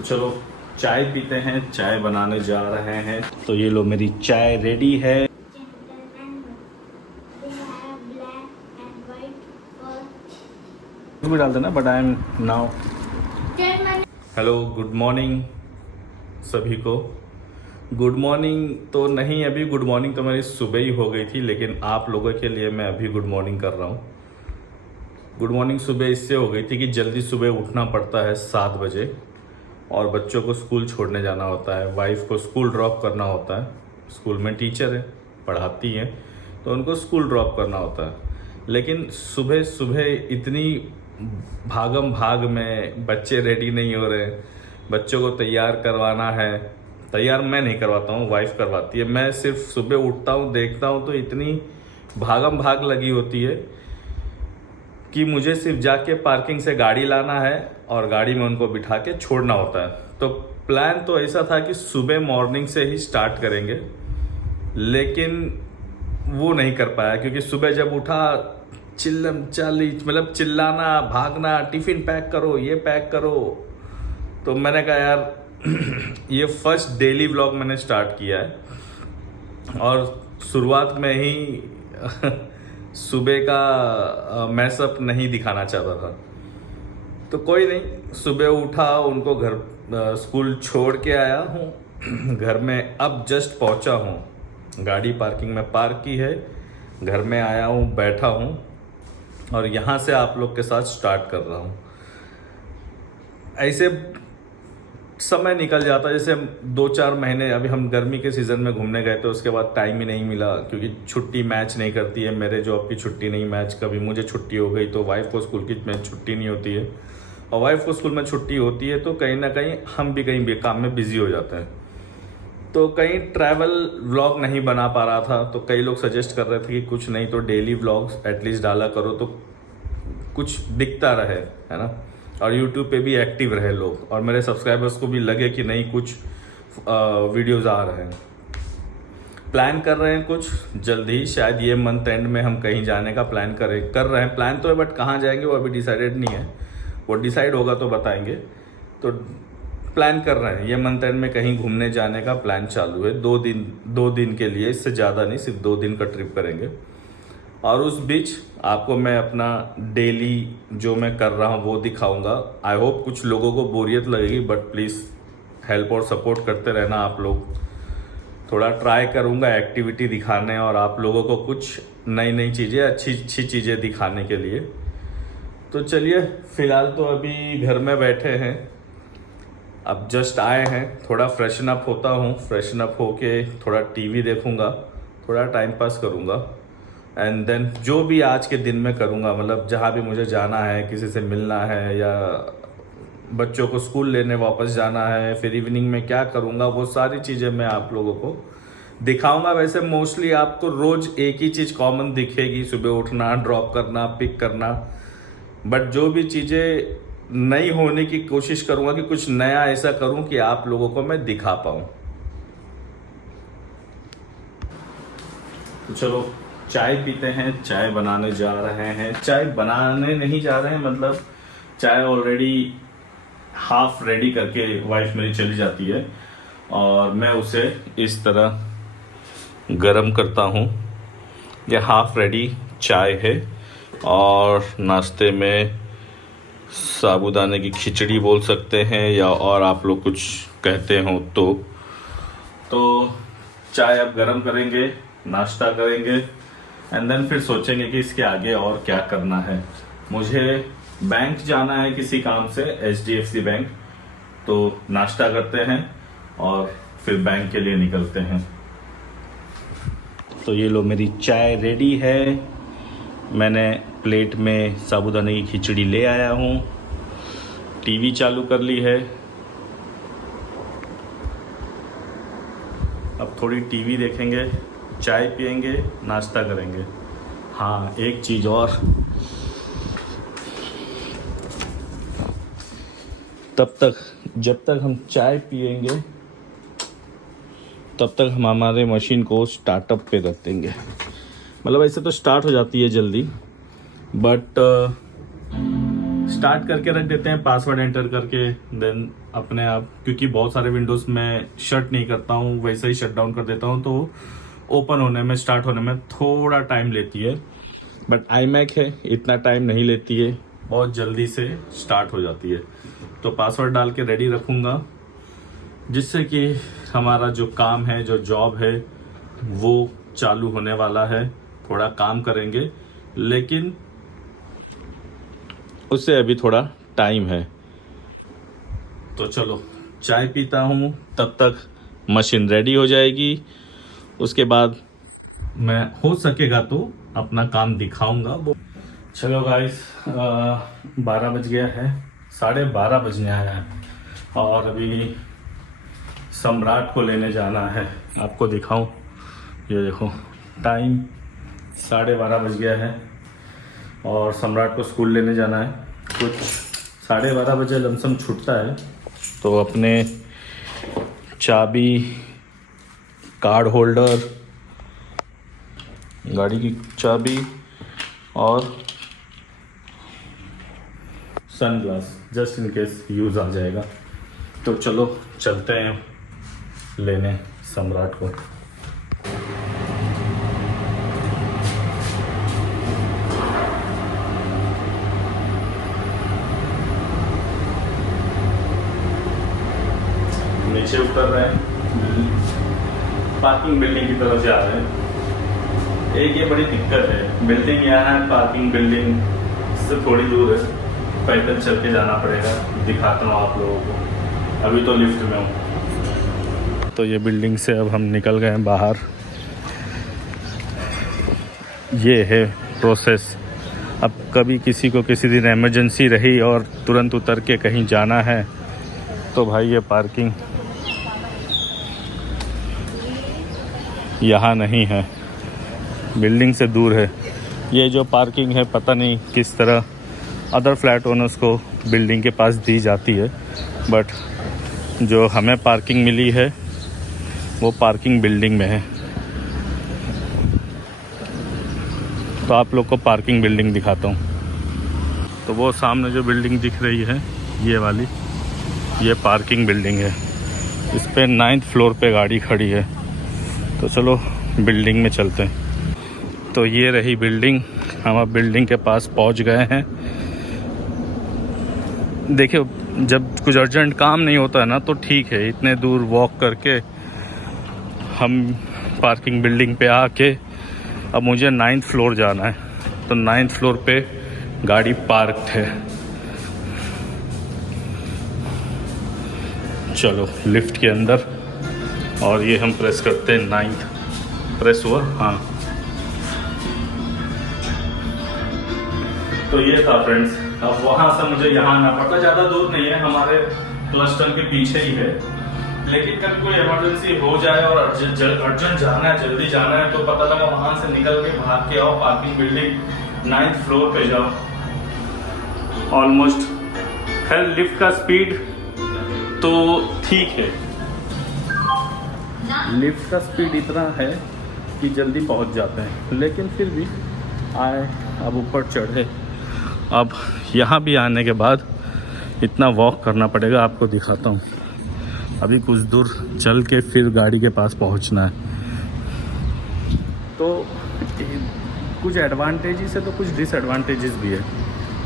तो चलो चाय पीते हैं, चाय बनाने जा रहे हैं। तो ये लो मेरी चाय रेडी है। भी डाल देना but I am now. Hello good morning सभी को। गुड मॉर्निंग तो नहीं, अभी गुड मॉर्निंग तो मेरी सुबह ही हो गई थी, लेकिन आप लोगों के लिए मैं अभी गुड मॉर्निंग कर रहा हूँ। गुड मॉर्निंग सुबह इससे हो गई थी कि जल्दी सुबह उठना पड़ता है 7 बजे और बच्चों को स्कूल छोड़ने जाना होता है, वाइफ को स्कूल ड्रॉप करना होता है। स्कूल में टीचर है, पढ़ाती हैं, तो उनको स्कूल ड्रॉप करना होता है। लेकिन सुबह सुबह इतनी भागम भाग में बच्चे रेडी नहीं हो रहे, बच्चों को तैयार करवाना है। तैयार मैं नहीं करवाता हूँ, वाइफ करवाती है। मैं सिर्फ सुबह उठता हूँ, देखता हूँ तो इतनी भागम भाग लगी होती है कि मुझे सिर्फ जाके पार्किंग से गाड़ी लाना है और गाड़ी में उनको बिठा के छोड़ना होता है। तो प्लान तो ऐसा था कि सुबह मॉर्निंग से ही स्टार्ट करेंगे, लेकिन वो नहीं कर पाया क्योंकि सुबह जब उठा मतलब चिल्लाना, भागना, टिफिन पैक करो, ये पैक करो। तो मैंने कहा यार ये फर्स्ट डेली व्लॉग मैंने स्टार्ट किया है और शुरुआत में ही सुबह का मैसअप नहीं दिखाना चाहता था। तो कोई नहीं, सुबह उठा, उनको घर स्कूल छोड़ के आया हूँ। घर में अब जस्ट पहुँचा हूँ, गाड़ी पार्किंग में पार्क की है, घर में आया हूँ, बैठा हूँ और यहाँ से आप लोग के साथ स्टार्ट कर रहा हूँ। ऐसे समय निकल जाता है, जैसे 2-4 महीने अभी हम गर्मी के सीज़न में घूमने गए तो उसके बाद टाइम ही नहीं मिला क्योंकि छुट्टी मैच नहीं करती है। मेरे जॉब की छुट्टी नहीं मैच, कभी मुझे छुट्टी हो गई तो वाइफ को स्कूल की में छुट्टी नहीं होती है, और वाइफ को स्कूल में छुट्टी होती है तो कहीं ना कहीं हम भी कहीं भी काम में बिजी हो जाते हैं। तो कहीं ट्रैवल व्लॉग नहीं बना पा रहा था। तो कई लोग सजेस्ट कर रहे थे कि कुछ नहीं तो डेली व्लॉग्स एटलीस्ट डाला करो तो कुछ दिखता रहे, है ना, और यूट्यूब पे भी एक्टिव रहे लोग और मेरे सब्सक्राइबर्स को भी लगे कि नहीं कुछ वीडियोस आ रहे हैं। प्लान कर रहे हैं कुछ जल्दी, शायद ये मंथ एंड में हम कहीं जाने का प्लान कर रहे हैं। प्लान तो है बट कहाँ जाएंगे वो अभी डिसाइडेड नहीं है, वो डिसाइड होगा तो बताएंगे। तो प्लान कर रहे हैं ये मंथ एंड में कहीं घूमने जाने का प्लान चालू है। 2 दिन के लिए, इससे ज़्यादा नहीं, सिर्फ 2 दिन का ट्रिप करेंगे। और उस बीच आपको मैं अपना डेली जो मैं कर रहा हूँ वो दिखाऊंगा। आई होप कुछ लोगों को बोरियत लगेगी बट प्लीज़ हेल्प और सपोर्ट करते रहना आप लोग। थोड़ा ट्राई करूँगा एक्टिविटी दिखाने और आप लोगों को कुछ नई नई चीज़ें, अच्छी अच्छी चीज़ें दिखाने के लिए। तो चलिए, फ़िलहाल तो अभी घर में बैठे हैं, अब जस्ट आए हैं, थोड़ा फ्रेशन अप होता हूँ, फ्रेशन अप होके थोड़ा टीवी देखूँगा, थोड़ा टाइम पास करूँगा एंड देन जो भी आज के दिन में करूँगा, मतलब जहाँ भी मुझे जाना है, किसी से मिलना है या बच्चों को स्कूल लेने वापस जाना है, फिर इवनिंग में क्या करूँगा, वो सारी चीज़ें मैं आप लोगों को दिखाऊंगा। वैसे मोस्टली आपको रोज़ एक ही चीज़ कॉमन दिखेगी, सुबह उठना, ड्रॉप करना, पिक करना, बट जो भी चीज़ें नई होने की कोशिश करूँगा कि कुछ नया ऐसा करूँ कि आप लोगों को मैं दिखा पाऊँ। तो चलो चाय पीते हैं, चाय बनाने जा रहे हैं। चाय बनाने नहीं जा रहे हैं, मतलब चाय ऑलरेडी हाफ रेडी करके वाइफ मेरी चली जाती है और मैं उसे इस तरह गरम करता हूँ। यह हाफ रेडी चाय है और नाश्ते में साबूदाने की खिचड़ी बोल सकते हैं या और आप लोग कुछ कहते हो तो चाय अब गरम करेंगे, नाश्ता करेंगे एंड देन फिर सोचेंगे कि इसके आगे और क्या करना है। मुझे बैंक जाना है किसी काम से, HDFC बैंक, तो नाश्ता करते हैं और फिर बैंक के लिए निकलते हैं। तो ये लो मेरी चाय रेडी है, मैंने प्लेट में साबूदाने की खिचड़ी ले आया हूँ, टीवी चालू कर ली है। अब थोड़ी टीवी देखेंगे, चाय पियेंगे, नाश्ता करेंगे। हाँ, एक चीज़ और, जब तक हम चाय पियेंगे तब तक हम हमारे मशीन को स्टार्टअप पे रख देंगे। मतलब ऐसे तो स्टार्ट हो जाती है जल्दी, बट स्टार्ट करके रख देते हैं पासवर्ड एंटर करके, देन अपने आप, क्योंकि बहुत सारे विंडोज में शट नहीं करता हूँ, वैसे ही शट डाउन कर देता हूँ, तो ओपन होने में, स्टार्ट होने में थोड़ा टाइम लेती है। बट iMac है, इतना टाइम नहीं लेती है, बहुत जल्दी से स्टार्ट हो जाती है। तो पासवर्ड डाल के रेडी रखूँगा, जिससे कि हमारा जो काम है, जो जॉब है, वो चालू होने वाला है। थोड़ा काम करेंगे, लेकिन उससे अभी थोड़ा टाइम है। तो चलो चाय पीता हूँ, तब तक मशीन रेडी हो जाएगी। उसके बाद मैं हो सकेगा तो अपना काम दिखाऊंगा। चलो गाइस, 12 बज गया है, 12:30 बजने आया है, और अभी सम्राट को लेने जाना है। आपको दिखाऊं, ये देखो टाइम 12:30 बज गया है, और सम्राट को स्कूल लेने जाना है। कुछ 12:30 बजे लमसम छूटता है, तो अपने चाबी, कार्ड होल्डर, गाड़ी की चाबी और sunglass just in case use आ जाएगा। तो चलो चलते हैं लेने सम्राट को। नीचे उतर रहे हैं, पार्किंग बिल्डिंग की तरफ जा रहे हैं। एक ये बड़ी दिक्कत है, बिल्डिंग यहाँ है, पार्किंग बिल्डिंग से थोड़ी दूर है, पैदल चल के जाना पड़ेगा। दिखाता हूँ आप लोगों को, अभी तो लिफ्ट में हूँ। तो ये बिल्डिंग से अब हम निकल गए हैं बाहर। ये है प्रोसेस। अब कभी किसी को किसी दिन इमरजेंसी रही और तुरंत उतर के कहीं जाना है, तो भाई ये पार्किंग यहाँ नहीं है, बिल्डिंग से दूर है। ये जो पार्किंग है, पता नहीं किस तरह अदर फ्लैट ओनर्स को बिल्डिंग के पास दी जाती है, बट जो हमें पार्किंग मिली है वो पार्किंग बिल्डिंग में है। तो आप लोग को पार्किंग बिल्डिंग दिखाता हूँ। तो वो सामने जो बिल्डिंग दिख रही है, ये वाली, ये पार्किंग बिल्डिंग है। इस पे 9th फ्लोर पे गाड़ी खड़ी है। तो चलो बिल्डिंग में चलते हैं। तो ये रही बिल्डिंग, हम अब बिल्डिंग के पास पहुंच गए हैं। देखिए, जब कुछ अर्जेंट काम नहीं होता है ना, तो ठीक है, इतने दूर वॉक करके हम पार्किंग बिल्डिंग पे आके, अब मुझे 9th फ्लोर जाना है, तो 9th फ्लोर पे गाड़ी पार्क्ड है। चलो लिफ्ट के अंदर, और ये हम प्रेस करते हैं 9th। प्रेस हुआ, हाँ। तो ये था फ्रेंड्स। अब वहाँ से मुझे यहाँ आना पड़ता, ज़्यादा दूर नहीं है, हमारे क्लस्टर के पीछे ही है। लेकिन कभी कोई इमरजेंसी हो जाए और अर्जेंट जाना है, जल्दी जाना है, तो पता लगा वहाँ से निकल के भाग के आओ, पार्किंग बिल्डिंग 9th फ्लोर पे जाओ। ऑलमोस्ट खैर लिफ्ट का स्पीड तो ठीक है, लिफ्ट का स्पीड इतना है कि जल्दी पहुंच जाते हैं, लेकिन फिर भी आए, अब ऊपर चढ़े। अब यहाँ भी आने के बाद इतना वॉक करना पड़ेगा, आपको दिखाता हूँ। अभी कुछ दूर चल के फिर गाड़ी के पास पहुँचना है। तो कुछ एडवांटेजेस है तो कुछ डिसएडवांटेजेस भी है।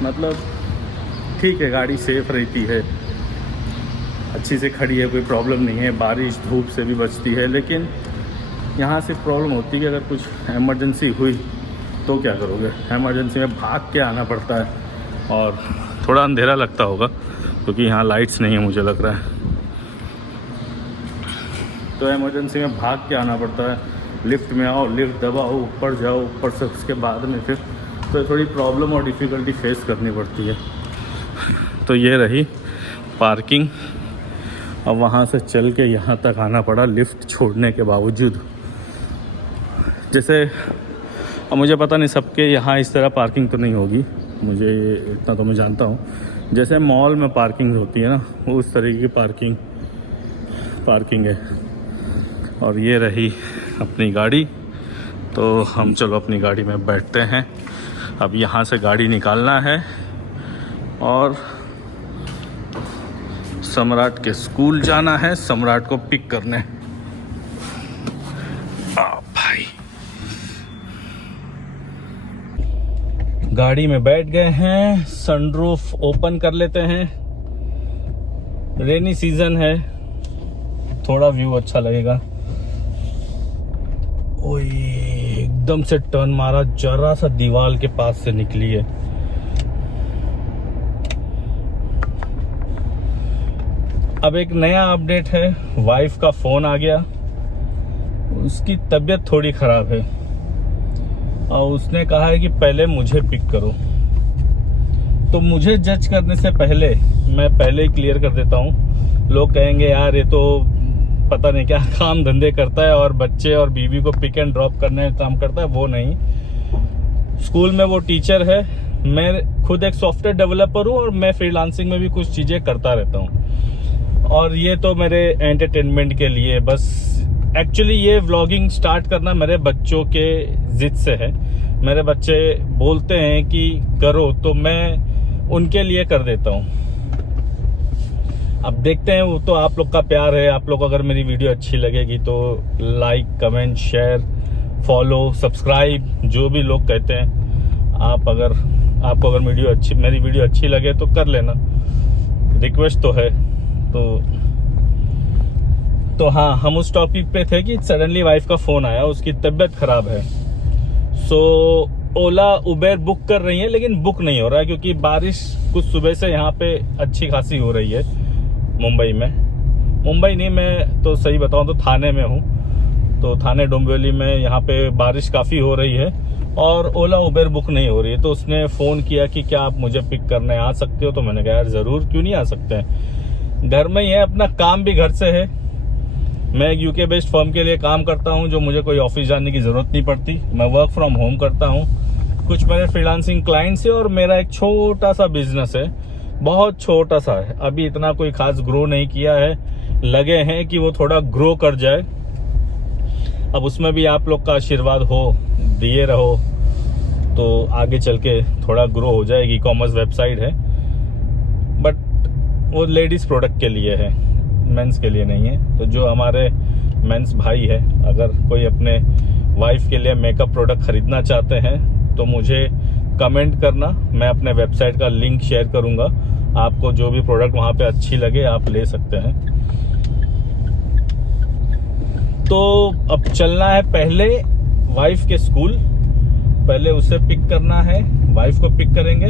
मतलब ठीक है, गाड़ी सेफ रहती है, अच्छी से खड़ी है, कोई प्रॉब्लम नहीं है, बारिश धूप से भी बचती है। लेकिन यहाँ से प्रॉब्लम होती है कि अगर कुछ इमरजेंसी हुई तो क्या करोगे। इमरजेंसी में भाग के आना पड़ता है, और थोड़ा अंधेरा लगता होगा क्योंकि यहाँ लाइट्स नहीं है, मुझे लग रहा है। तो इमरजेंसी में भाग के आना पड़ता है। लिफ्ट में आओ, लिफ्ट दबाओ, ऊपर जाओ, ऊपर से उसके बाद में फिर तो थोड़ी प्रॉब्लम और डिफ़िकल्टी फेस करनी पड़ती है। तो ये रही पार्किंग। अब वहाँ से चल के यहाँ तक आना पड़ा लिफ्ट छोड़ने के बावजूद। जैसे अब मुझे पता नहीं सबके यहाँ इस तरह पार्किंग तो नहीं होगी, मुझे इतना तो मैं जानता हूँ। जैसे मॉल में पार्किंग होती है ना, वो उस तरीके की पार्किंग है। और ये रही अपनी गाड़ी। तो हम चलो अपनी गाड़ी में बैठते हैं। अब यहाँ से गाड़ी निकालना है और सम्राट के स्कूल जाना है, सम्राट को पिक करने। भाई गाड़ी में बैठ गए हैं, सनरूफ ओपन कर लेते हैं। रेनी सीजन है, थोड़ा व्यू अच्छा लगेगा। ओए एकदम से टर्न मारा, जरा सा दीवार के पास से निकली है। अब एक नया अपडेट है, वाइफ का फोन आ गया, उसकी तबीयत थोड़ी खराब है और उसने कहा है कि पहले मुझे पिक करो। तो मुझे जज करने से पहले मैं पहले ही क्लियर कर देता हूँ। लोग कहेंगे यार ये तो पता नहीं क्या काम धंधे करता है और बच्चे और बीवी को पिक एंड ड्रॉप करने का काम करता है। वो नहीं, स्कूल में वो टीचर है। मैं खुद एक सॉफ्टवेयर डेवलपर हूँ और मैं फ्रीलांसिंग में भी कुछ चीज़ें करता रहता हूँ और ये तो मेरे एंटरटेनमेंट के लिए बस। एक्चुअली ये व्लॉगिंग स्टार्ट करना मेरे बच्चों के जिद से है। मेरे बच्चे बोलते हैं कि करो तो मैं उनके लिए कर देता हूँ। अब देखते हैं, वो तो आप लोग का प्यार है। आप लोग अगर मेरी वीडियो अच्छी लगेगी तो like, comment, share, follow, subscribe, जो भी लोग कहते हैं। आपको अगर मेरी वीडियो अच्छी लगे तो कर लेना, रिक्वेस्ट तो है। तो हाँ, हम उस टॉपिक पे थे कि सडनली वाइफ का फोन आया, उसकी तबीयत खराब है। सो ओला उबेर बुक कर रही है, लेकिन बुक नहीं हो रहा है क्योंकि बारिश कुछ सुबह से यहाँ पे अच्छी खासी हो रही है मुंबई में। मुंबई नहीं, मैं तो सही बताऊं तो थाने में हूँ। तो थाने डोंबिवली में यहाँ पे बारिश काफ़ी हो रही है और ओला उबेर बुक नहीं हो रही है। तो उसने फ़ोन किया कि क्या आप मुझे पिक करने आ सकते हो। तो मैंने कहा यार ज़रूर, क्यों नहीं आ सकते हैं, घर में ही है, अपना काम भी घर से है। मैं एक यूके बेस्ड फर्म के लिए काम करता हूं, जो मुझे कोई ऑफिस जाने की ज़रूरत नहीं पड़ती। मैं वर्क फ्रॉम होम करता हूं। कुछ मेरे फ्रीलांसिंग क्लाइंट्स है और मेरा एक छोटा सा बिजनेस है, बहुत छोटा सा है। अभी इतना कोई खास ग्रो नहीं किया है, लगे हैं कि वो थोड़ा ग्रो कर जाए। अब उसमें भी आप लोग का आशीर्वाद हो, दिए रहो तो आगे चल के थोड़ा ग्रो हो जाएगी। कॉमर्स वेबसाइट है, बट वो लेडीज़ प्रोडक्ट के लिए है, मेंस के लिए नहीं है। तो जो हमारे मेंस भाई है, अगर कोई अपने वाइफ के लिए मेकअप प्रोडक्ट खरीदना चाहते हैं तो मुझे कमेंट करना, मैं अपने वेबसाइट का लिंक शेयर करूंगा। आपको जो भी प्रोडक्ट वहां पे अच्छी लगे आप ले सकते हैं। तो अब चलना है पहले वाइफ के स्कूल, पहले उसे पिक करना है, वाइफ को पिक करेंगे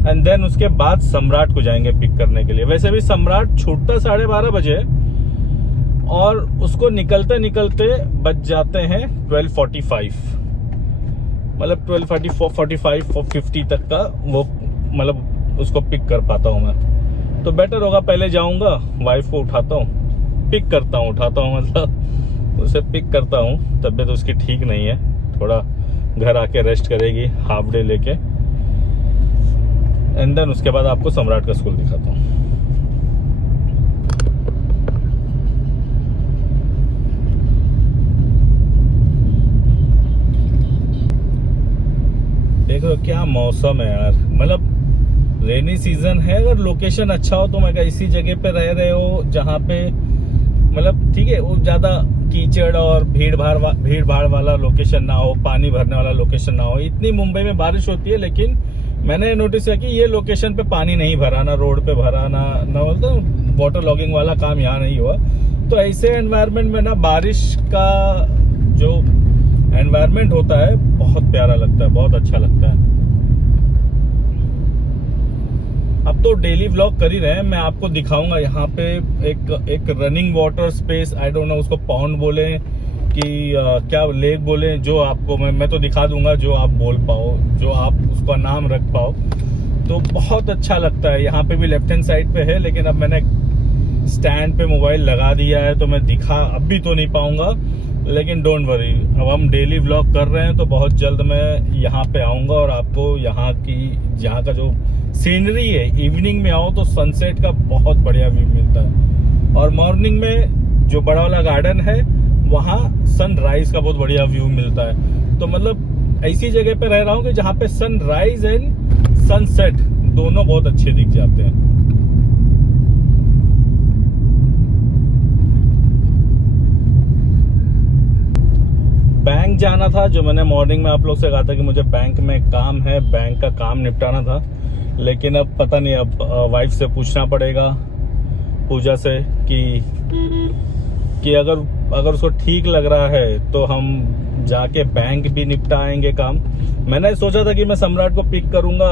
एंड देन उसके बाद सम्राट को जाएंगे पिक करने के लिए। वैसे भी सम्राट छूटता 12:30 बजे और उसको निकलते निकलते बज जाते हैं 12:45, मतलब 12:45 50 तक का वो, मतलब उसको पिक कर पाता हूँ मैं। तो बेटर होगा पहले जाऊंगा, वाइफ को उठाता हूँ, पिक करता हूँ, उठाता हूँ मतलब उसे पिक करता हूँ। तबीयत उसकी ठीक नहीं है, थोड़ा घर आके रेस्ट करेगी हाफ डे लेके, एंड देन उसके बाद आपको सम्राट का स्कूल दिखाता हूँ। देख रहे हो क्या मौसम है यार, मतलब रेनी सीजन है। अगर लोकेशन अच्छा हो तो मैं ऐसी जगह पे रह रहे हो जहाँ पे मतलब ठीक है, वो ज्यादा कीचड़ और भीड़ भाड़ वाला लोकेशन ना हो, पानी भरने वाला लोकेशन ना हो। इतनी मुंबई में बारिश होती है, लेकिन मैंने नोटिस किया कि ये लोकेशन पे पानी नहीं भरा, ना रोड पे भरा, ना मतलब वाटर लॉगिंग वाला काम यहाँ नहीं हुआ। तो ऐसे एनवायरनमेंट में ना बारिश का जो एनवायरनमेंट होता है बहुत प्यारा लगता है, बहुत अच्छा लगता है। अब तो डेली व्लॉग कर ही रहे हैं, मैं आपको दिखाऊंगा यहाँ पे एक running water space, I don't know उसको पॉन्ड बोले कि क्या लेक बोले, जो आपको मैं तो दिखा दूंगा, जो आप बोल पाओ, जो आप उसका नाम रख पाओ। तो बहुत अच्छा लगता है। यहाँ पे भी लेफ्ट हैंड साइड पे है, लेकिन अब मैंने स्टैंड पे मोबाइल लगा दिया है तो मैं दिखा अभी तो नहीं पाऊंगा, लेकिन डोंट वरी, अब हम डेली व्लॉग कर रहे हैं तो बहुत जल्द मैं यहाँ पे आऊंगा और आपको यहाँ का जो सीनरी है, इवनिंग में आओ तो सनसेट का बहुत बढ़िया व्यू मिलता है। और मॉर्निंग में जो बड़ा वाला गार्डन है वहाँ सनराइज का बहुत बढ़िया व्यू मिलता है। तो मतलब ऐसी जगह पे रह रहा हूँ कि जहाँ पे सनराइज एंड सनसेट दोनों बहुत अच्छे दिख जाते हैं। बैंक जाना था, जो मैंने मॉर्निंग में आप लोग से कहा था कि मुझे बैंक में काम है, बैंक का काम निपटाना था। लेकिन अब पता नहीं, अब वाइफ से पूछना पड़ेगा, पूजा से, कि अगर उसको ठीक लग रहा है तो हम जाके बैंक भी निपटाएंगे काम। मैंने सोचा था कि मैं सम्राट को पिक करूंगा।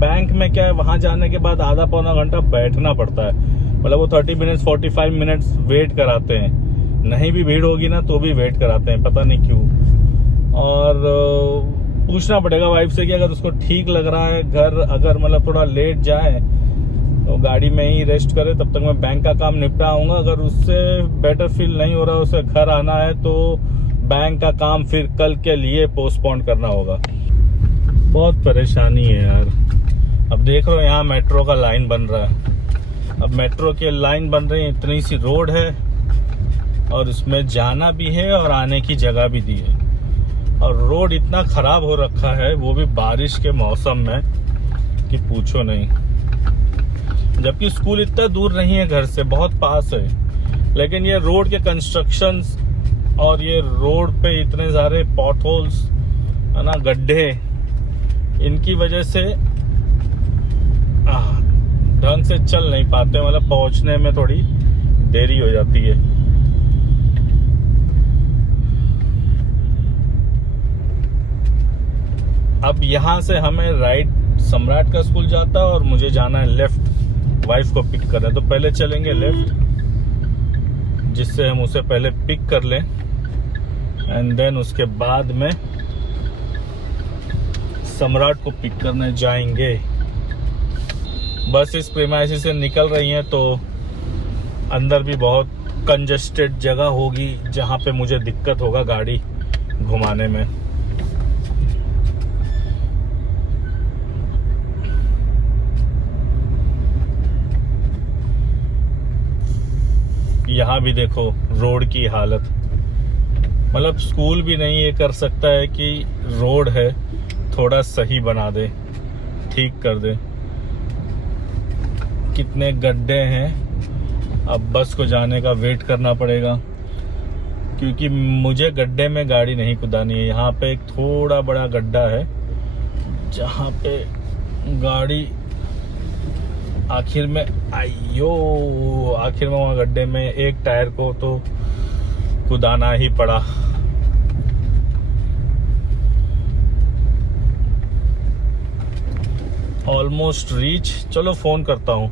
बैंक में क्या है, वहां जाने के बाद आधा पौना घंटा बैठना पड़ता है। मतलब वो 30 मिनट्स 45 मिनट्स वेट कराते हैं, नहीं भी भीड़ होगी ना तो भी वेट कराते हैं, पता नहीं क्यों। और पूछना पड़ेगा वाइफ से कि अगर उसको ठीक लग रहा है, घर अगर मतलब थोड़ा लेट जाए तो गाड़ी में ही रेस्ट करे, तब तक मैं बैंक का काम निपटा आऊंगा। अगर उससे बेटर फील नहीं हो रहा, उसे घर आना है, तो बैंक का काम फिर कल के लिए पोस्टपोन करना होगा। बहुत परेशानी है यार। अब देख रहे हो यहाँ मेट्रो का लाइन बन रहा है। अब मेट्रो की लाइन बन रही है, इतनी सी रोड है और इसमें जाना भी है और आने की जगह भी दी है। और रोड इतना खराब हो रखा है, वो भी बारिश के मौसम में, कि पूछो नहीं। जबकि स्कूल इतना दूर नहीं है घर से, बहुत पास है। लेकिन ये रोड के कंस्ट्रक्शंस और ये रोड पे इतने सारे पॉट होल्स है ना, गड्ढे, इनकी वजह से ढंग से चल नहीं पाते, मतलब पहुंचने में थोड़ी देरी हो जाती है। अब यहाँ से हमें राइट सम्राट का स्कूल जाता है और मुझे जाना है लेफ्ट, वाइफ को पिक करना है। तो पहले चलेंगे लेफ्ट, जिससे हम उसे पहले पिक कर लें, एंड देन उसके बाद में सम्राट को पिक करने जाएंगे। बस इस प्रीमाइसिस से निकल रही हैं तो अंदर भी बहुत कंजेस्टेड जगह होगी, जहाँ पे मुझे दिक्कत होगा गाड़ी घुमाने में। यहाँ भी देखो रोड की हालत, मतलब स्कूल भी नहीं ये कर सकता है कि रोड है थोड़ा सही बना दे, ठीक कर दे। कितने गड्ढे हैं। अब बस को जाने का वेट करना पड़ेगा, क्योंकि मुझे गड्ढे में गाड़ी नहीं कुदानी है। यहाँ पे एक थोड़ा बड़ा गड्ढा है, जहाँ पे गाड़ी आखिर में वहाँ गड्ढे में एक टायर को तो कुदाना ही पड़ा। Almost reach. चलो फोन करता हूँ।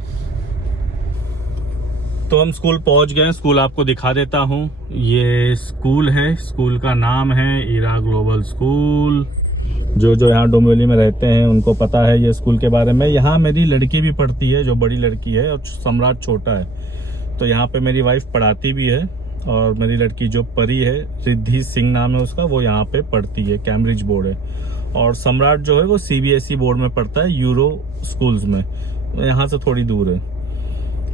तो हम स्कूल पहुंच गए। स्कूल आपको दिखा देता हूँ। ये स्कूल है, स्कूल का नाम है ईरा ग्लोबल स्कूल। जो यहाँ डोंबिवली में रहते हैं उनको पता है ये स्कूल के बारे में। यहाँ मेरी लड़की भी पढ़ती है, जो बड़ी लड़की है, और सम्राट छोटा है। तो यहाँ पे मेरी वाइफ पढ़ाती भी है, और मेरी लड़की जो परी है, रिद्धि सिंह नाम है उसका, वो यहाँ पे पढ़ती है। कैम्ब्रिज बोर्ड है। और सम्राट जो है वो CBSE बोर्ड में पढ़ता है, यूरो स्कूल्स में, यहाँ से थोड़ी दूर है।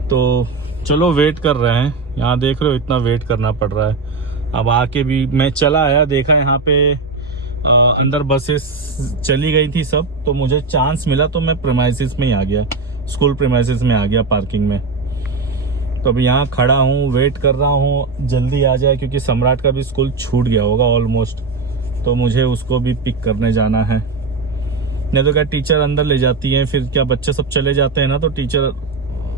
तो चलो वेट कर रहे हैं। यहाँ देख रहे हो इतना वेट करना पड़ रहा है। अब आके भी मैं चला आया, देखा यहाँ पे अंदर बसेस चली गई थी सब, तो मुझे चांस मिला तो मैं प्रीमाइसिस में ही आ गया, स्कूल प्रीमाइसिस में आ गया पार्किंग में। तो अभी यहाँ खड़ा हूँ, वेट कर रहा हूँ जल्दी आ जाए, क्योंकि सम्राट का भी स्कूल छूट गया होगा ऑलमोस्ट, तो मुझे उसको भी पिक करने जाना है। नहीं तो क्या टीचर अंदर ले जाती हैं, फिर क्या बच्चे सब चले जाते हैं ना, तो टीचर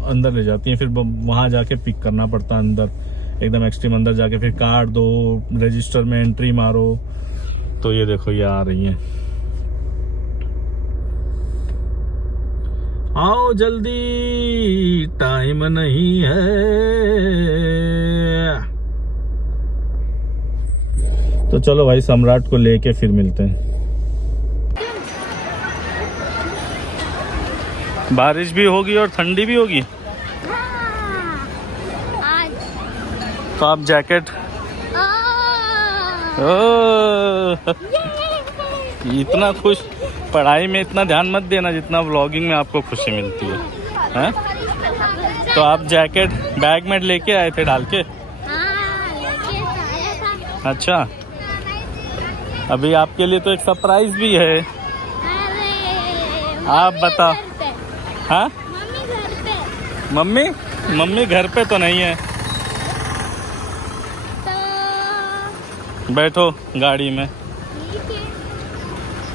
अंदर ले जाती हैं, फिर वहाँ जाके पिक करना पड़ता है अंदर, एकदम एक्सट्रीम अंदर जाके, फिर कार्ड दो, रजिस्टर में एंट्री मारो। तो ये देखो ये आ रही हैं। आओ जल्दी, टाइम नहीं है। तो चलो भाई, सम्राट को लेके फिर मिलते हैं। बारिश भी होगी और ठंडी भी होगी। आज तो आप जैकेट इतना खुश, पढ़ाई में इतना ध्यान मत देना जितना व्लॉगिंग में आपको खुशी मिलती है, हैं? तो आप जैकेट बैग में लेके आए थे डाल के? लेके आया था। अच्छा, अभी आपके लिए तो एक सरप्राइज भी है। अरे आप बता, हाँ मम्मी घर पे। मम्मी मम्मी घर पे तो नहीं है। तो बैठो गाड़ी में। ठीक है,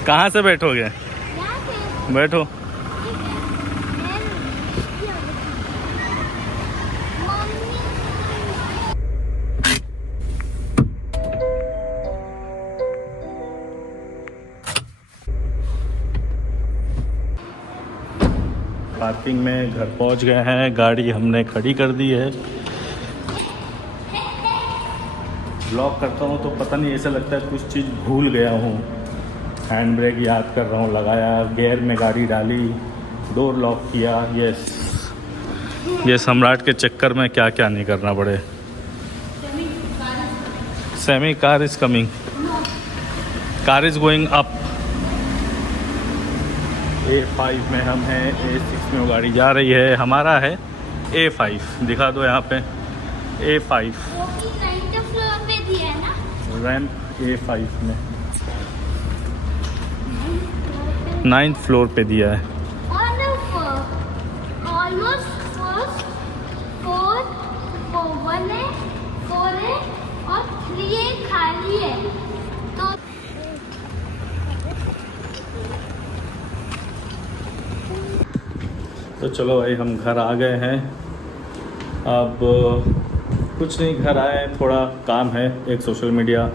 कहाँ से बैठोगे? यहाँ से बैठो। ठीक है। मम्मी पार्किंग में घर पहुंच गए हैं, गाड़ी हमने खड़ी कर दी है। ब्लॉक करता हूँ तो पता नहीं ऐसा लगता है कुछ चीज़ भूल गया हूँ। हैंड ब्रेक याद कर रहा हूँ, लगाया, गियर में गाड़ी डाली, डोर लॉक किया। यस, ये सम्राट के चक्कर में क्या क्या नहीं करना पड़े। Semi car is coming, car is going up. A5 में हम हैं, A6 में वो गाड़ी जा रही है। हमारा है A5, दिखा दो यहाँ पे A5 वो भी 9th फ्लोर पे दिया है ना। रैंप A5 में 9th फ्लोर पे दिया है। ऑलमोस्ट फर्स्ट 1 है, 4 है और 3 खाली है। तो चलो भाई, हम घर आ गए हैं। अब कुछ नहीं, घर आए, थोड़ा काम है, एक सोशल मीडिया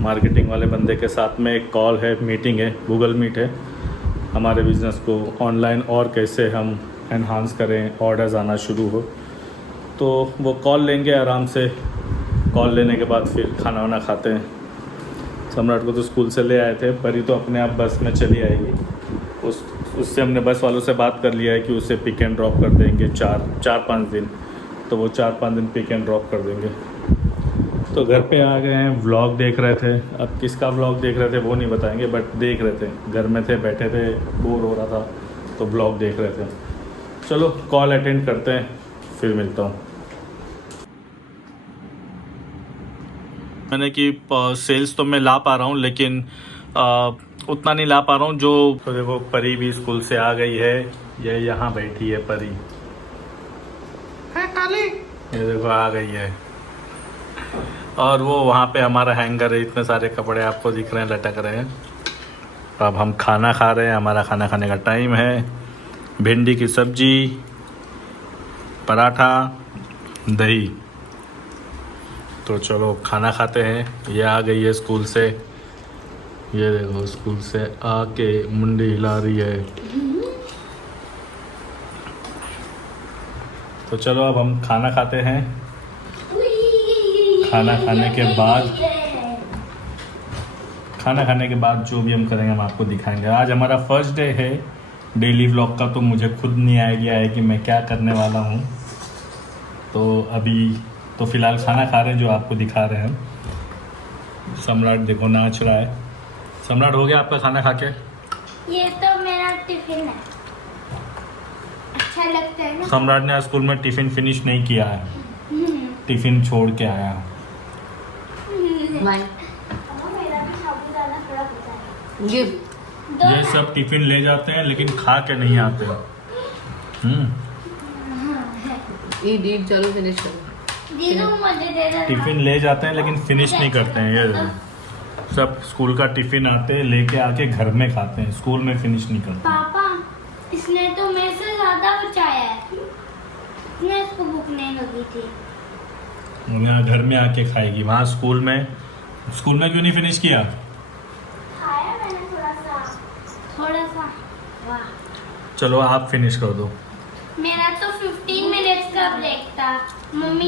मार्केटिंग वाले बंदे के साथ में एक कॉल है, मीटिंग है, गूगल मीट है। हमारे बिज़नेस को ऑनलाइन और कैसे हम एनहांस करें, ऑर्डर्स आना शुरू हो, तो वो कॉल लेंगे आराम से। कॉल लेने के बाद फिर खाना वाना खाते हैं। सम्राट को तो स्कूल से ले आए थे, परी तो अपने आप बस में चली आएगी। उससे हमने बस वालों से बात कर लिया है कि उसे पिक एंड ड्रॉप कर देंगे 4-5 दिन, तो वो 4-5 दिन पिक एंड ड्रॉप कर देंगे। तो घर पे आ गए हैं, व्लॉग देख रहे थे। अब किसका व्लॉग देख रहे थे वो नहीं बताएंगे, बट देख रहे थे, घर में थे, बैठे थे, बोर हो रहा था तो व्लॉग देख रहे थे। चलो कॉल अटेंड करते हैं, फिर मिलता हूँ। मैंने कि सेल्स तो मैं ला पा रहा हूँ, लेकिन उतना नहीं ला पा रहा हूँ जो। तो देखो, परी भी स्कूल से आ गई है, ये यहाँ बैठी है परी। ये देखो आ गई है। और वो वहाँ पे हमारा हैंगर है, इतने सारे कपड़े आपको दिख रहे हैं, लटक रहे हैं। अब हम खाना खा रहे हैं, हमारा खाना खाने का टाइम है। भिंडी की सब्जी, पराठा, दही। तो चलो खाना खाते हैं। ये आ गई है स्कूल से, ये देखो स्कूल से आके मुंडी हिला रही है। तो चलो अब हम खाना खाते हैं। खाना खाने के बाद जो भी हम करेंगे हम आपको दिखाएंगे। आज हमारा फर्स्ट डे है डेली व्लॉग का, तो मुझे खुद नहीं आइडिया है कि मैं क्या करने वाला हूँ। तो अभी तो फिलहाल खाना खा रहे हैं, जो आपको दिखा रहे हैं। सम्राट देखो नाच रहा है। सम्राट, हो गया आपका खाना खा के? ये तो मेरा टिफिन है, अच्छा लगता है ना। सम्राट ने आज स्कूल में टिफिन फिनिश नहीं किया है, टिफिन छोड़ के आया। गिफ्ट ये सब टिफिन ले जाते हैं लेकिन खा के नहीं आते। ईट चलो फिनिश करो। दीदू मुझे दे देना। टिफिन ले जाते हैं लेकिन फिनिश नहीं करते हैं। ये देखो, सब स्कूल का टिफिन आते हैं, लेके आके घर में खाते हैं, स्कूल में फिनिश नहीं करते। पापा, इसने तो मेरे से ज्यादा बचाया है, इसने इसको भूख नहीं लगी थी। और यहाँ घर में आके खाएगी, वहाँ स्कूल में क्यों नहीं फिनिश किया? खाया मैंने थोड़ा सा। वाह, चलो आप फिनिश कर दो। मेरा तो 15 मिनट्स का ब्रेक था, मैम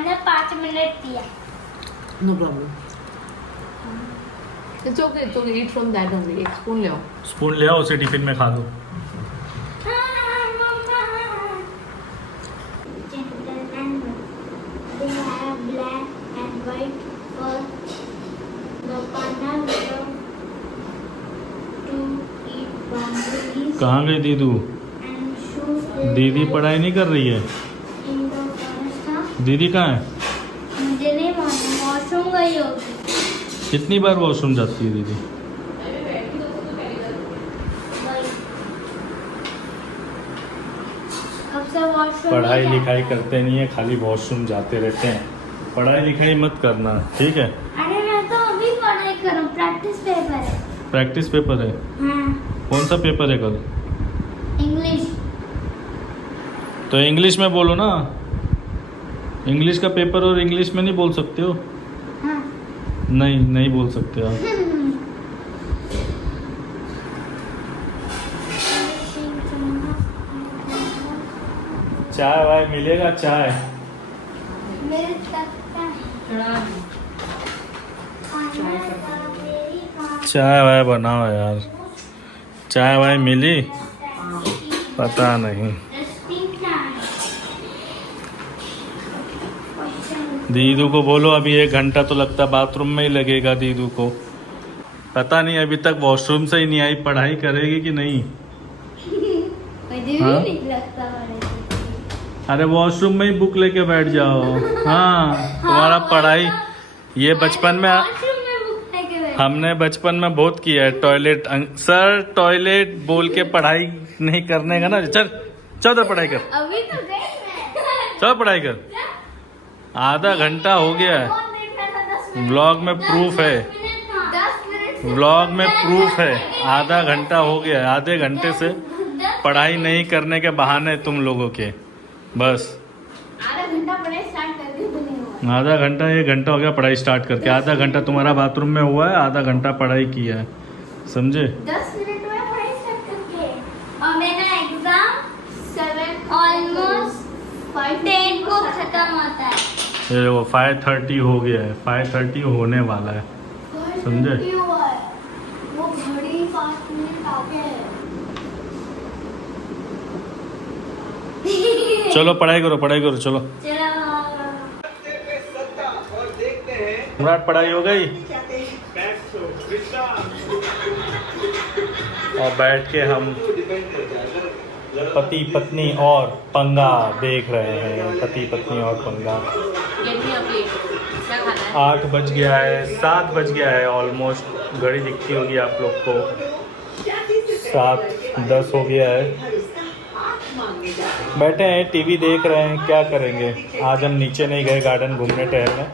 ने 5 मिनट दिया। No problem, it's okay, eat from that only. एक स्पून ले आओ। स्पून ले आओ, उसे टिफिन में खा दो। कहाँ गई दीदू? दीदी पढ़ाई नहीं कर रही है। दीदी कहाँ है? मुझे नहीं मालूम, वॉशरूम गई होगी। कितनी बार वॉशरूम जाती है दीदी? पढ़ाई लिखाई करते नहीं है, खाली वॉशरूम जाते रहते हैं। पढ़ाई लिखाई मत करना, ठीक है? अरे मैं तो अभी पढ़ाई करूँ, प्रैक्टिस पेपर है। प्रैक्टिस पेपर है? हाँ, कौन सा पेपर है कल? इंग्लिश। तो इंग्लिश में बोलो ना। इंग्लिश का पेपर और इंग्लिश में नहीं बोल सकते हो? हाँ। नहीं बोल सकते आप। चाय वाय मिलेगा? चाय मिल सकता है। चाय वाय बनाओ यार। चाय वाय मिली? पता नहीं। दीदू को बोलो अभी 1 घंटा तो लगता बाथरूम में ही लगेगा दीदू को। पता नहीं अभी तक वॉशरूम से ही नहीं आई, पढ़ाई करेगी कि नहीं? हाँ? अरे वॉशरूम में ही बुक लेके बैठ जाओ। हाँ, तुम्हारा पढ़ाई ये बचपन में हमने बचपन में बहुत किया है। टॉयलेट सर टॉयलेट बोल के पढ़ाई नहीं करने का ना। चल तो पढ़ाई कर। अभी तो गई मैं। चल पढ़ाई कर। आधा घंटा हो गया है। व्लॉग में प्रूफ है। 10 मिनट। व्लॉग में प्रूफ है। आधा घंटा हो गया है। आधे घंटे से पढ़ाई नहीं करने के बहाने तुम लोगों के बस। आधा घंटा पढ़ाई स्टार्ट कर दी तो नहीं हुआ। आधा घंटा 1 घंटा हो गया पढ़ाई स्टार्ट करके। आधा घंटा तुम्हारा बाथरूम में हुआ है, आधा घंटा पढ़ाई किया है, समझे? 10 मिनट में पढ़ाई स्टार्ट करके। और मेरा एग्जाम 7 ऑलमोस्ट 10 को खत्म होता है। ये देखो 5:30 हो गया है। 5:30 होने वाला है, समझे? वो घड़ी 5 मिनट आगे है। चलो पढ़ाई करो चलो। सम्राट पढ़ाई हो गई और बैठ के हम पति पत्नी और पंगा देख रहे हैं। पति पत्नी और पंगा। 8 बज गया है, 7 बज गया है ऑलमोस्ट। घड़ी दिखती होगी आप लोग को। 7:10 हो गया है। बैठे हैं टीवी देख रहे हैं, क्या करेंगे। आज हम नीचे नहीं गए गार्डन घूमने टहलने।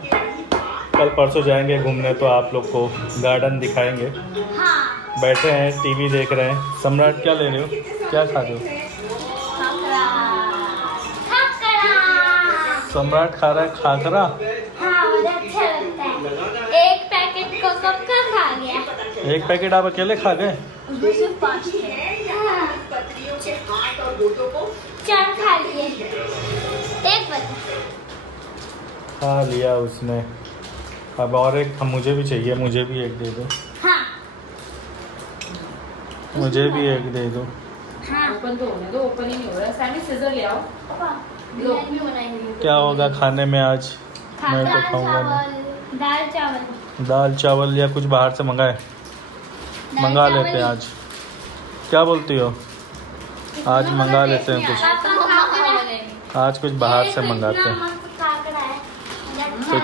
कल परसों जाएंगे घूमने तो आप लोग को गार्डन दिखाएंगे। हाँ। बैठे हैं टीवी देख रहे हैं। सम्राट क्या ले रहे हो, क्या खा रहे हो? सम्राट खा रहा है खाकरा। हाँ, मुझे अच्छा लगता है। 1 पैकेट को कब का खा गया। 1 पैकेट आप अकेले खा गए? सिर्फ 5 थे। हाँ। 4 खा लिए। 1 बचा। खा लिया उसने। अब और एक मुझे भी चाहिए, मुझे भी एक दे दो। हाँ। मुझे भी एक दे दो। हाँ। ओपन तो होने दो, ओपन ही नहीं हो रहा। सैमी सीजर ले आओ। लो। भी बनाएंगे। क्या होगा खाने में आज? मैं तो खाऊंगा नहीं। दाल चावल। दाल चावल या कुछ बाहर से मंगाए? मंगा लेते हैं आज। क्या बोलती हो? आज मंगा लेते हैं कुछ। आज कुछ बाहर से मंगाते हैं। तो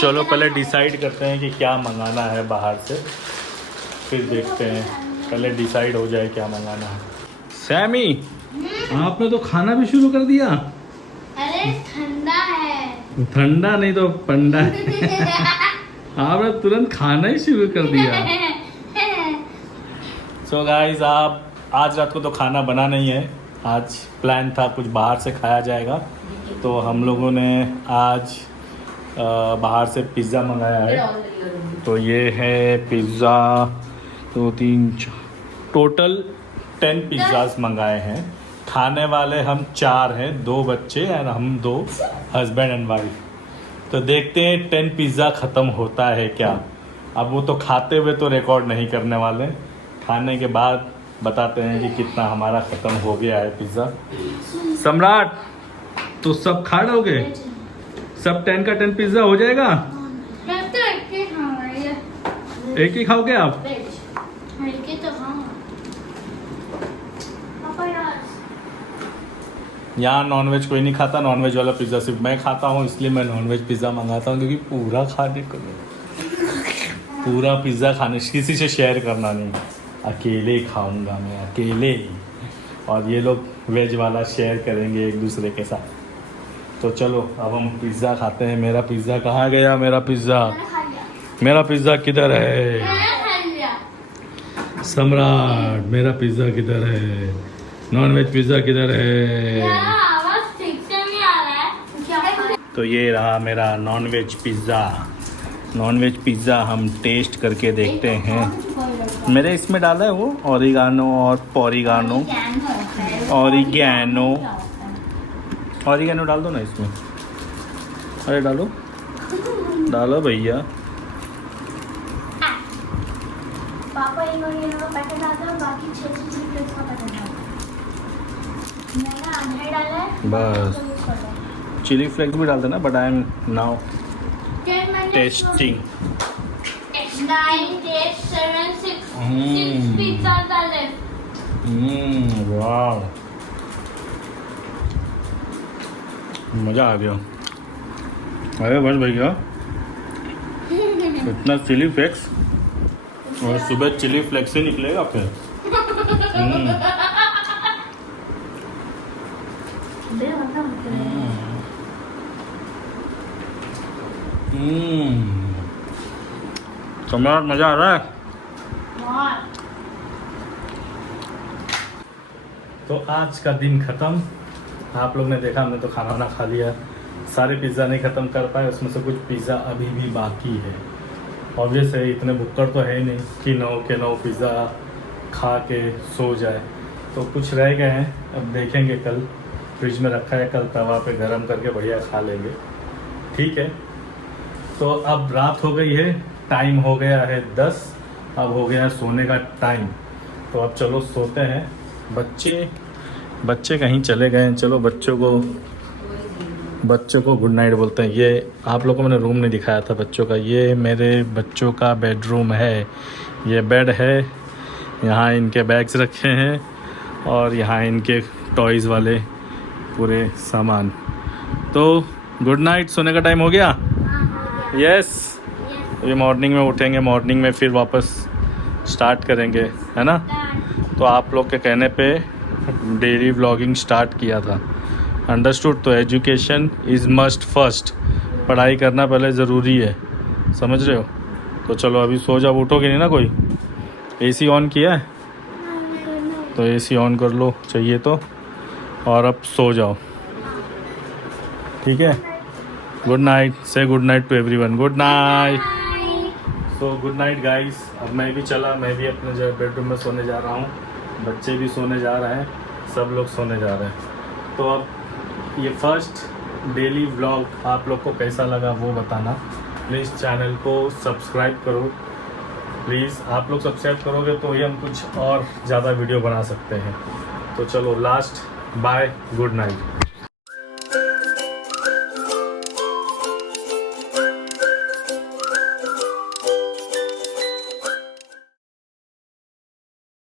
चलो पहले डिसाइड करते हैं कि क्या मंगाना है बाहर से, फिर देखते हैं। पहले डिसाइड हो जाए क्या मंगाना है। सैमी, आपने तो खाना भी शुरू कर दिया। अरे ठंडा है। ठंडा नहीं तो पंडा है। आपने तुरंत खाना ही शुरू कर दिया। सो गाइस, आप आज रात को तो खाना बना नहीं है। आज प्लान था कुछ बाहर से खाया जाएगा, तो हम लोगों ने आज बाहर से पिज़्ज़ा मंगाया है। तो ये है पिज़्ज़ा 2 3 4 टोटल 10 पिज़्ज़ास मंगाए हैं। खाने वाले हम 4 हैं, 2 बच्चे और हम 2 हस्बैंड एंड वाइफ। तो देखते हैं 10 पिज़्ज़ा ख़त्म होता है क्या। अब वो तो खाते हुए तो रिकॉर्ड नहीं करने वाले, खाने के बाद बताते हैं कि कितना हमारा ख़त्म हो गया है पिज़्ज़ा। सम्राट, तो सब खा लोगे? सब 10 का 10 पिज़्ज़ा हो जाएगा? एक ही खाओगे आप? यहाँ नॉनवेज कोई नहीं खाता। नॉनवेज वाला पिज़्ज़ा सिर्फ मैं खाता हूँ, इसलिए मैं नॉनवेज पिज़्ज़ा मंगाता हूँ, क्योंकि पूरा खाने को पूरा पिज़्ज़ा खाने, किसी से शेयर करना नहीं। अकेले खाऊंगा मैं, अकेले। और ये लोग वेज वाला शेयर करेंगे एक दूसरे के साथ। तो चलो अब हम पिज़्ज़ा खाते हैं। मेरा पिज़्ज़ा कहाँ गया? मेरा पिज़्ज़ा, मैंने खा लिया। मेरा पिज़्ज़ा किधर है? मैंने खा लिया। सम्राट, मेरा पिज़्ज़ा किधर है? नॉन वेज पिज़्ज़ा किधर है? यार आवाज ठीक से नहीं आ रहा है। क्या? तो ये रहा मेरा non veg pizza. Non veg pizza हम टेस्ट करके देखते हैं। मेरे इसमें डाला है वो ऑरिगानो और पॉरिगानो। ऑरिगैनो, ऑरिगैनो डाल दो ना इसमें। अरे डालो, डालो भैया। पापा इन्होंने का पैकेट डालता है, बाकी 6 चिली फ्लेक्स का पैकेट डालता है। मैंने आधा ही डाला है। बस चिली फ्लेक्स भी डाल देना, but I am now testing. 9, 8, 7, 6 pizza डाले। वाह, मज़ा आ गया। अरे बस भैया, इतना चिली फ्लेक्स और सुबह चिली फ्लेक्स ही निकलेगा फिर। सम्राट, मज़ा आ रहा है? तो आज का दिन ख़त्म। आप लोग ने देखा, हमने तो खाना वाना खा लिया। सारे पिज़्ज़ा नहीं ख़त्म कर पाए, उसमें से कुछ पिज़्ज़ा अभी भी बाकी है। ऑब्वियस है, इतने भुक्कड़ तो है ही नहीं कि 9 के 9 पिज़्ज़ा खा के सो जाए। तो कुछ रह गए हैं, अब देखेंगे। कल फ्रिज में रखा है, कल तवा पे गरम करके बढ़िया खा लेंगे। ठीक है, तो अब रात हो गई है, टाइम हो गया है 10। अब हो गया है सोने का टाइम। तो अब चलो सोते हैं। बच्चे कहीं चले गए हैं। चलो बच्चों को गुड नाइट बोलते हैं। ये आप लोगों को मैंने रूम नहीं दिखाया था बच्चों का। ये मेरे बच्चों का बेडरूम है। ये बेड है, यहाँ इनके बैग्स रखे हैं और यहाँ इनके टॉयज़ वाले पूरे सामान। तो गुड नाइट, सोने का टाइम हो गया। यस, अभी मॉर्निंग में उठेंगे, मॉर्निंग में फिर वापस स्टार्ट करेंगे, है ना। तो आप लोग के कहने पे डेली व्लॉगिंग स्टार्ट किया था। अंडरस्टूड। तो एजुकेशन इज़ मस्ट फर्स्ट। पढ़ाई करना पहले ज़रूरी है, समझ रहे हो। तो चलो अभी सो जाओ, उठोगे नहीं ना कोई। एसी ऑन किया है तो एसी ऑन कर लो चाहिए तो, और अब सो जाओ, ठीक है। Good night, say good night to everyone. Good night. So good night guys. अब मैं भी चला, मैं भी अपने बेडरूम में सोने जा रहा हूँ। बच्चे भी सोने जा रहे हैं, सब लोग सोने जा रहे हैं। तो अब ये फर्स्ट डेली व्लॉग आप लोग को कैसा लगा वो बताना। प्लीज़ चैनल को सब्सक्राइब करो। प्लीज़ आप लोग सब्सक्राइब करोगे तो ही हम कुछ और ज़्यादा वीडियो बना सकते हैं। तो चलो लास्ट बाय, गुड नाइट।